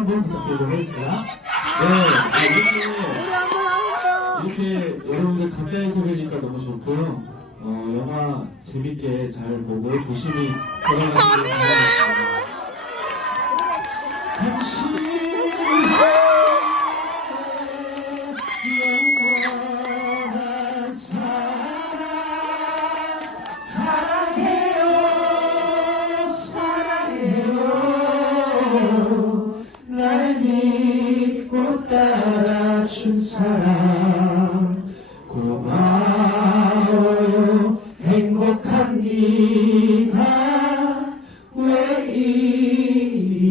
한번 부탁드리도록 하겠습니다. 네, 아, 이렇게, 이렇게 여러분들 가까이서 뵈니까 너무 좋고요. 어, 영화 재밌게 잘 보고 조심히 돌아가시길 영원한 사랑 사랑 날 믿고 따라준 사람 고마워요. 행복합니다. 왜 이